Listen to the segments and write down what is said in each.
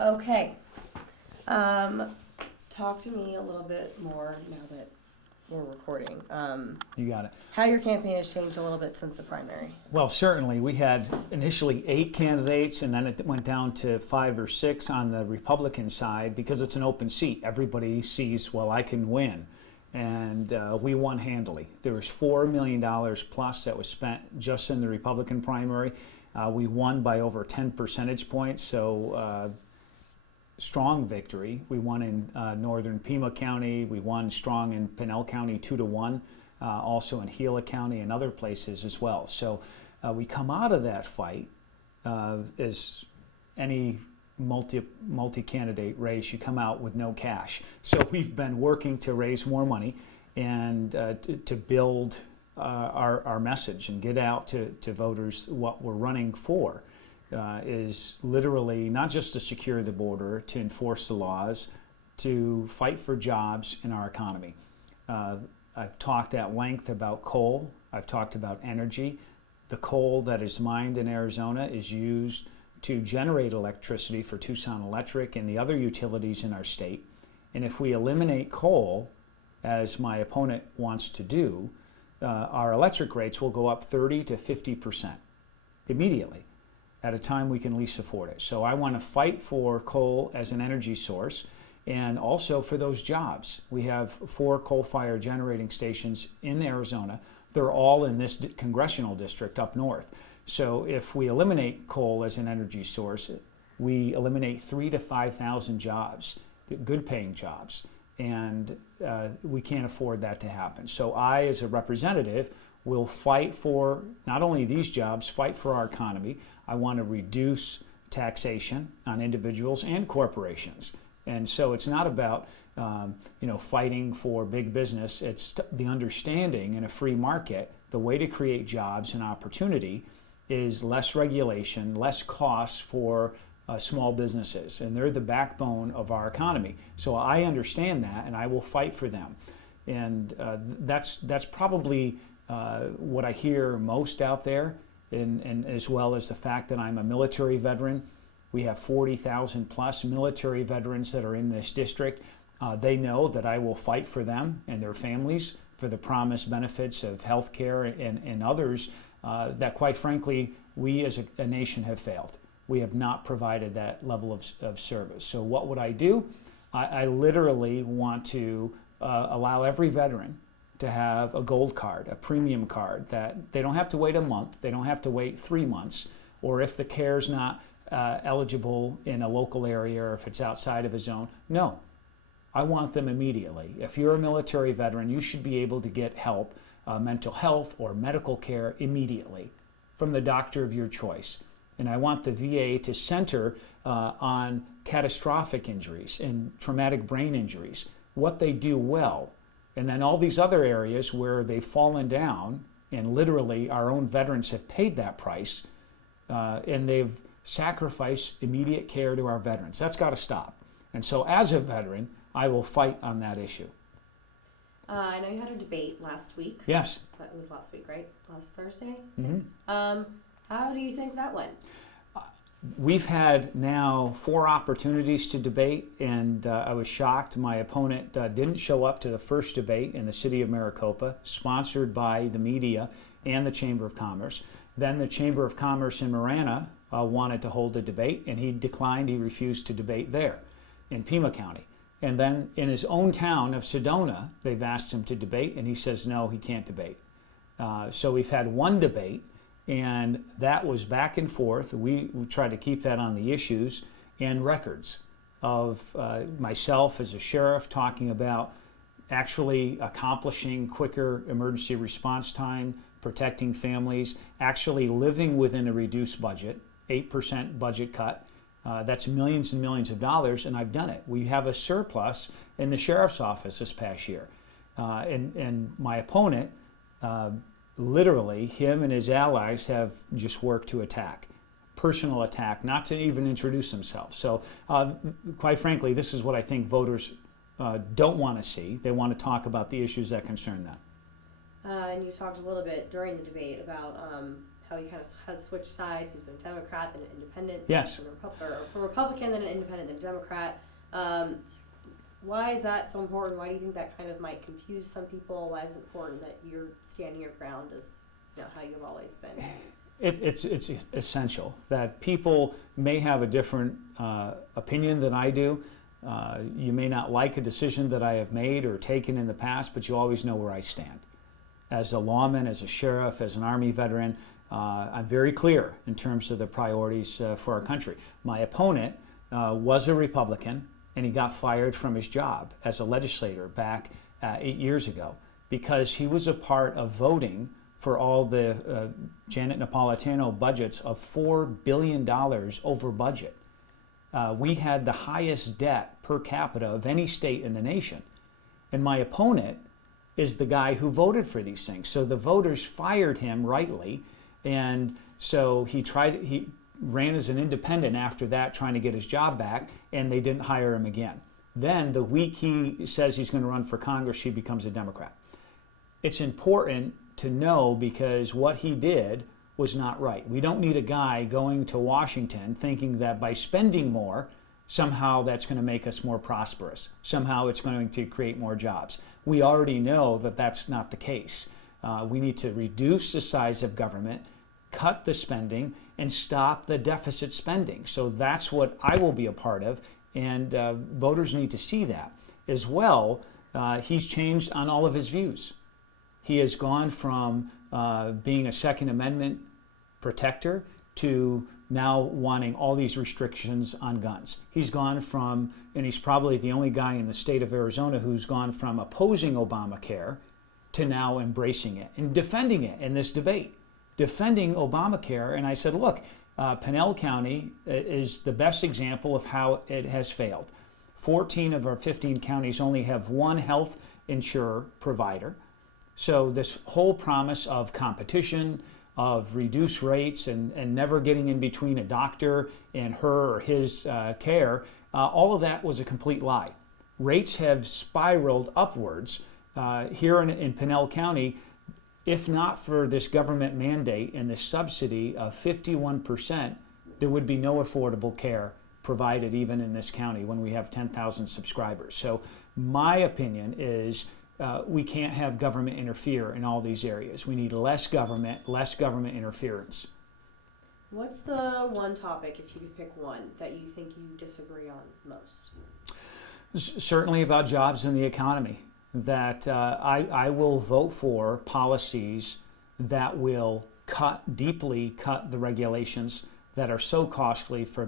Okay. Talk to me a little bit more now that we're recording. You got it. How your campaign has changed a little bit since the primary. Well, certainly. We had initially 8 candidates, and then it went down to 5 or 6 on the Republican side because it's an open seat. Everybody sees, well, I can win. And we won handily. There was $4 million plus that was spent just in the Republican primary. We won by over 10 percentage points, so strong victory. We won in northern Pima County. We won strong in Pinell County 2-1, also in Gila County and other places as well. So we come out of that fight as any multi-candidate race, you come out with no cash. So we've been working to raise more money and to build our message and get out to voters what we're running for. Is literally not just to secure the border, to enforce the laws, to fight for jobs in our economy. I've talked at length about coal. I've talked about energy. The coal that is mined in Arizona is used to generate electricity for Tucson Electric and the other utilities in our state. And if we eliminate coal, as my opponent wants to do, our electric rates will go up 30 to 50% immediately, at a time we can least afford it. So I want to fight for coal as an energy source and also for those jobs. We have 4 coal-fired generating stations in Arizona. They're all in this congressional district up north. So if we eliminate coal as an energy source, we eliminate 3,000 to 5,000 jobs, good paying jobs, and we can't afford that to happen. So I, as a representative, will fight for not only these jobs, fight for our economy. I want to reduce taxation on individuals and corporations. And so it's not about fighting for big business. It's the understanding in a free market, the way to create jobs and opportunity is less regulation, less costs for small businesses. And they're the backbone of our economy. So I understand that, and I will fight for them. And that's probably what I hear most out there, and as well as the fact that I'm a military veteran. We have 40,000 plus military veterans that are in this district. They know that I will fight for them and their families for the promised benefits of health care and others that, quite frankly, we as a nation have failed. We have not provided that level of service. So what would I do? I literally want to allow every veteran to have a gold card, a premium card, that they don't have to wait a month, they don't have to wait 3 months, or if the care's not eligible in a local area or if it's outside of a zone. No, I want them immediately. If you're a military veteran, you should be able to get help, mental health or medical care immediately from the doctor of your choice. And I want the VA to center on catastrophic injuries and traumatic brain injuries, what they do well. And then all these other areas where they've fallen down, and literally our own veterans have paid that price, and they've sacrificed immediate care to our veterans. That's got to stop. And so as a veteran, I will fight on that issue. I know you had a debate last week. Yes. It was last week, right? Last Thursday? Mm-hmm. How do you think that went? We've had now 4 opportunities to debate, and I was shocked my opponent didn't show up to the first debate in the city of Maricopa, sponsored by the media and the Chamber of Commerce. Then the Chamber of Commerce in Marana wanted to hold a debate, and he declined. He refused to debate there in Pima County. And then in his own town of Sedona, they've asked him to debate, and he says no, he can't debate. So we've had 1 debate, and that was back and forth. We try to keep that on the issues and records of myself as a sheriff talking about actually accomplishing quicker emergency response time, protecting families, actually living within a reduced budget, 8% budget cut. That's millions and millions of dollars, and I've done it. We have a surplus in the sheriff's office this past year. And my opponent, literally, him and his allies have just worked to attack. Personal attack, not to even introduce themselves. So quite frankly, this is what I think voters don't want to see. They want to talk about the issues that concern them. And you talked a little bit during the debate about how he kind of has switched sides. He's been a Democrat, then an independent. Yes. Then a Republican, then an independent, then a Democrat. Why is that so important? Why do you think that kind of might confuse some people? Why is it important that you're standing your ground as how you've always been? It's essential that people may have a different opinion than I do. You may not like a decision that I have made or taken in the past, but you always know where I stand. As a lawman, as a sheriff, as an Army veteran, I'm very clear in terms of the priorities for our country. My opponent was a Republican, and he got fired from his job as a legislator back 8 years ago because he was a part of voting for all the Janet Napolitano budgets of $4 billion over budget. We had the highest debt per capita of any state in the nation. And my opponent is the guy who voted for these things. So the voters fired him rightly. And so he ran as an independent after that, trying to get his job back, and they didn't hire him again. Then the week he says he's going to run for Congress, he becomes a Democrat. It's important to know because what he did was not right. We don't need a guy going to Washington thinking that by spending more, somehow that's going to make us more prosperous. Somehow it's going to create more jobs. We already know that that's not the case. We need to reduce the size of government, cut the spending, and stop the deficit spending. So that's what I will be a part of, and voters need to see that. As well, he's changed on all of his views. He has gone from being a Second Amendment protector to now wanting all these restrictions on guns. He's gone from, and he's probably the only guy in the state of Arizona who's gone from opposing Obamacare to now embracing it and defending it in this debate, defending Obamacare. And I said, look, Pinell County is the best example of how it has failed. 14 of our 15 counties only have one health insurer provider. So this whole promise of competition, of reduced rates and never getting in between a doctor and her or his care, all of that was a complete lie. Rates have spiraled upwards here in Pinell County. If not for this government mandate and this subsidy of 51%, there would be no affordable care provided even in this county when we have 10,000 subscribers. So my opinion is we can't have government interfere in all these areas. We need less government interference. What's the one topic, if you could pick one, that you think you disagree on most? Certainly about jobs and the economy. That I will vote for policies that will deeply cut the regulations that are so costly for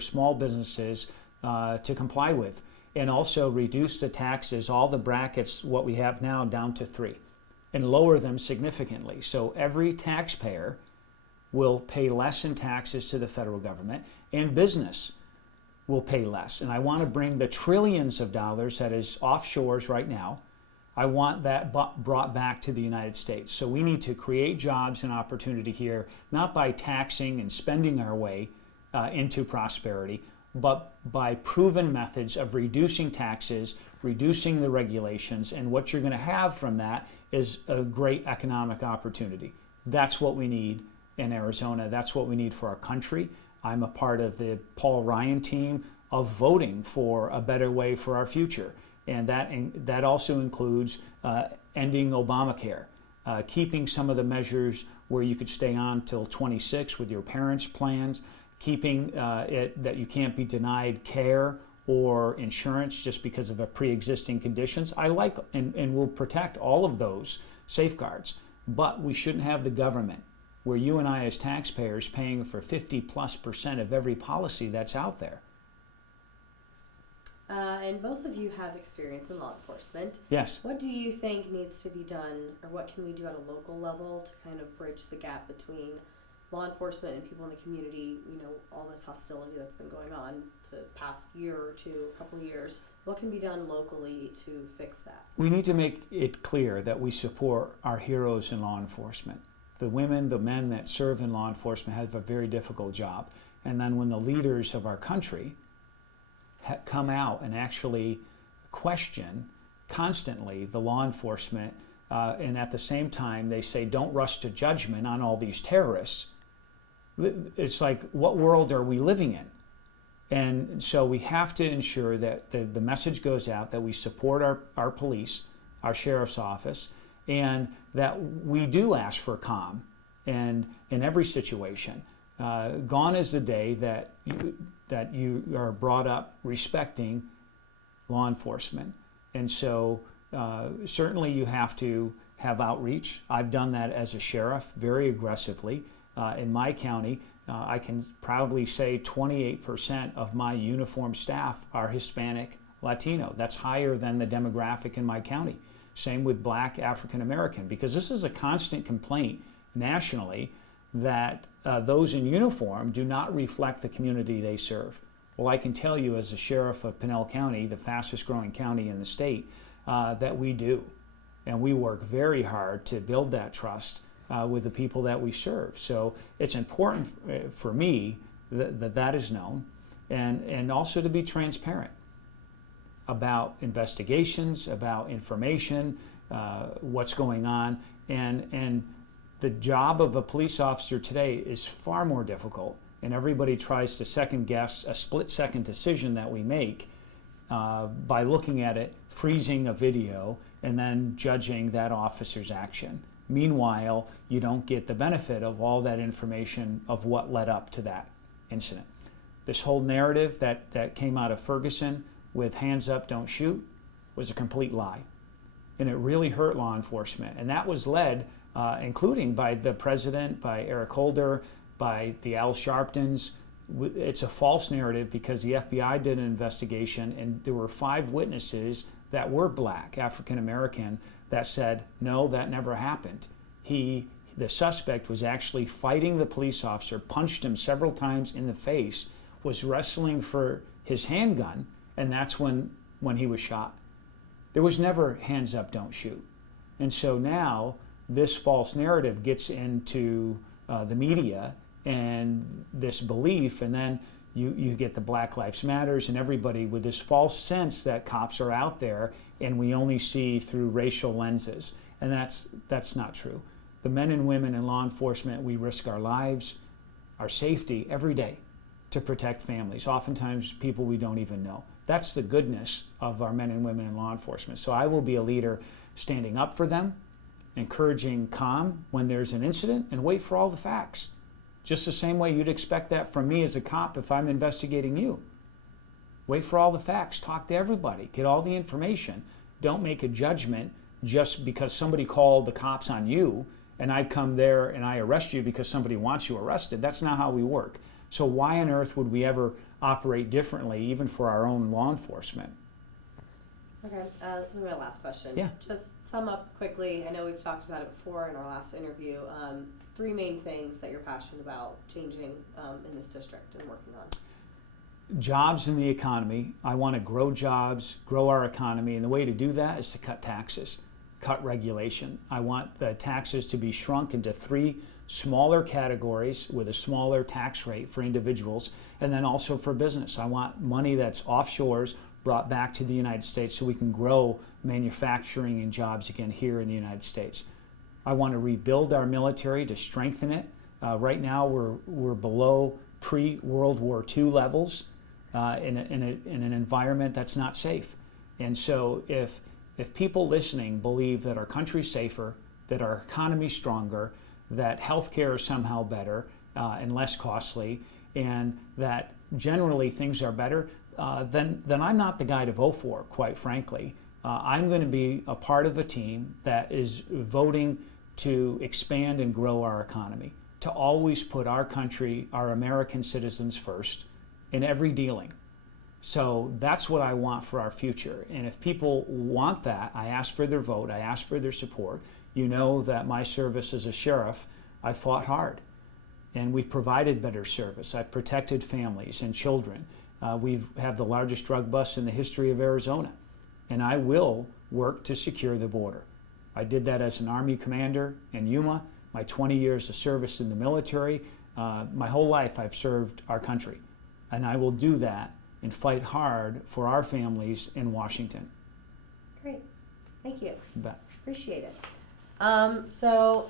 small businesses to comply with. And also reduce the taxes, all the brackets, what we have now, down to 3, and lower them significantly. So every taxpayer will pay less in taxes to the federal government, and business will pay less. And I want to bring the trillions of dollars that is offshores right now, I want that brought back to the United States. So we need to create jobs and opportunity here, not by taxing and spending our way into prosperity, but by proven methods of reducing taxes, reducing the regulations, and what you're going to have from that is a great economic opportunity. That's what we need in Arizona. That's what we need for our country. I'm a part of the Paul Ryan team of voting for a better way for our future. And that also includes ending Obamacare, keeping some of the measures where you could stay on till 26 with your parents' plans, keeping it that you can't be denied care or insurance just because of a pre-existing conditions. I like and will protect all of those safeguards, but we shouldn't have the government where you and I as taxpayers paying for 50+% of every policy that's out there. And both of you have experience in law enforcement. Yes. What do you think needs to be done, or what can we do at a local level to kind of bridge the gap between law enforcement and people in the community? You know, all this hostility that's been going on the past year or two, a couple of years. What can be done locally to fix that? We need to make it clear that we support our heroes in law enforcement. The women, the men that serve in law enforcement have a very difficult job. And then when the leaders of our country come out and actually question constantly the law enforcement and at the same time they say don't rush to judgment on all these terrorists. It's like, what world are we living in? And so we have to ensure that the message goes out that we support our police, our sheriff's office, and that we do ask for calm and in every situation. Gone is the day that you are brought up respecting law enforcement. And so certainly you have to have outreach. I've done that as a sheriff very aggressively. In my county, I can proudly say 28% of my uniformed staff are Hispanic Latino. That's higher than the demographic in my county. Same with Black African American, because this is a constant complaint nationally that those in uniform do not reflect the community they serve. Well, I can tell you as a sheriff of Pinell County, the fastest growing county in the state, that we do. And we work very hard to build that trust with the people that we serve. So it's important for me that is known, and also to be transparent about investigations, about information, what's going on. And the job of a police officer today is far more difficult, and everybody tries to second guess a split-second decision that we make by looking at it, freezing a video, and then judging that officer's action. Meanwhile, you don't get the benefit of all that information of what led up to that incident. This whole narrative that came out of Ferguson with hands up, don't shoot, was a complete lie. And it really hurt law enforcement. And that was led, including by the president, by Eric Holder, by the Al Sharptons. It's a false narrative because the FBI did an investigation and there were 5 witnesses that were Black, African American, that said, no, that never happened. The suspect was actually fighting the police officer, punched him several times in the face, was wrestling for his handgun, and that's when he was shot. There was never hands up, don't shoot. And so now this false narrative gets into the media and this belief, and then you get the Black Lives Matters and everybody with this false sense that cops are out there and we only see through racial lenses. And that's not true. The men and women in law enforcement, we risk our lives, our safety every day to protect families, oftentimes people we don't even know. That's the goodness of our men and women in law enforcement. So I will be a leader standing up for them, encouraging calm when there's an incident, and wait for all the facts. Just the same way you'd expect that from me as a cop if I'm investigating you. Wait for all the facts, talk to everybody, get all the information. Don't make a judgment just because somebody called the cops on you and I come there and I arrest you because somebody wants you arrested. That's not how we work. So why on earth would we ever operate differently, even for our own law enforcement? Okay, this is my last question. Yeah. Just sum up quickly. I know we've talked about it before in our last interview. 3 main things that you're passionate about changing in this district and working on. Jobs in the economy. I want to grow jobs, grow our economy, and the way to do that is to cut taxes, cut regulation. I want the taxes to be shrunk into 3 smaller categories with a smaller tax rate for individuals, and then also for business. I want money that's offshores brought back to the United States so we can grow manufacturing and jobs again here in the United States. I want to rebuild our military to strengthen it. Right now we're below pre-World War II levels in an environment that's not safe. And so if people listening believe that our country's safer, that our economy's stronger, that healthcare is somehow better and less costly, and that generally things are better, then I'm not the guy to vote for, quite frankly. I'm going to be a part of a team that is voting to expand and grow our economy, to always put our country, our American citizens first in every dealing. So that's what I want for our future. And if people want that, I ask for their vote, I ask for their support. You know that my service as a sheriff, I fought hard. And we've provided better service. I've protected families and children. We have the largest drug bust in the history of Arizona. And I will work to secure the border. I did that as an Army commander in Yuma, my 20 years of service in the military. My whole life I've served our country. And I will do that and fight hard for our families in Washington. Great. Thank you. You bet. Appreciate it. So